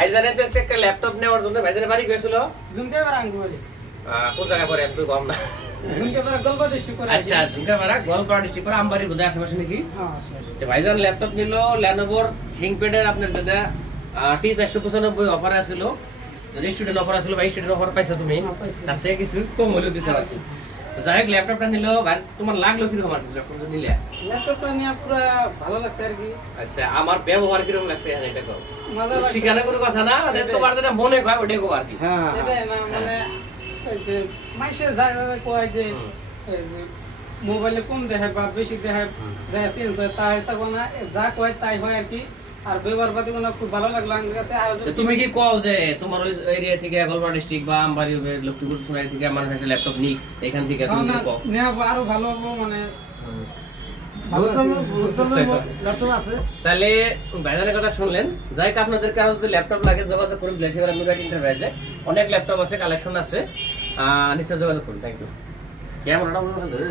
ভাইজানের চেষ্টা একটা ল্যাপটপ নেওয়ার জন্য ভাইজানের বাড়ি গেছিল ঝুমকাপাড়া আঙ্গুলি কোন জায়গায় পরে একটু কম না ঝুমকাপাড়া গল্প ডিস্ট্রিক্ট করে আচ্ছা ঝুমকাপাড়া গোয়ালপাড়া ডিস্ট্রিক্ট করে আমবাড়ির বোধহয় আশেপাশে নাকি হ্যাঁ আশেপাশে তো ভাইজান ল্যাপটপ নিল ল্যানোভোর থিংকপ্যাডের আপনার যেটা T495 অফার আছিল যদি স্টুডেন্ট অফার আছিল বা স্টুডেন্ট অফার পাইছো তুমি হ্যাঁ, পাইছি। তার থেকে কিছু কম মূল্য দিছে আর কি তো যাই হোক ল্যাপটপটা নিল ভাই তোমার লাগলো কিরকম আর ল্যাপটপটা নিলে ল্যাপটপটা নিয়ে পুরো ভালো লাগছে আর কি আচ্ছা আমার ব্যবহার কিরকম লাগছে এখানে এটা কও মজা লাগছে শিখানো কোনো কথা না মানে তোমার যেটা মনে হয় ওটাই কও আর কি সেটাই না মানে এই যে মাইসে যায় কয় যে এই যে মোবাইলে কম দেখে বা বেশি দেখে যা চেঞ্জ হয় তা হিসাব না যা কয় তাই হয় আর কি আর ব্যবহার পাতি কোনো খুব ভালো লাগলো আমার কাছে আর তো তুমি কি কও যে তোমার ওই এরিয়া থেকে গোয়ালপাড়া ডিস্ট্রিক্ট বা আমবাড়ি লক্ষ্মীপুর থানা থেকে মানুষ এসে ল্যাপটপ নিক এখান থেকে তুমি কি কও নেওয়া আরো ভালো হবো মানে ল্যাপটপ আছে তাহলে ভাইজানের কথা শুনলেন যাই হোক আপনাদের কারো যদি ল্যাপটপ লাগে যোগাযোগ করুন ব্লেসিবার মিরাট এন্টারপ্রাইজে অনেক ল্যাপটপ আছে কালেকশন আছে নিশ্চয় যোগাযোগ করুন থ্যাংক ইউ ক্যামেরাটা ধরে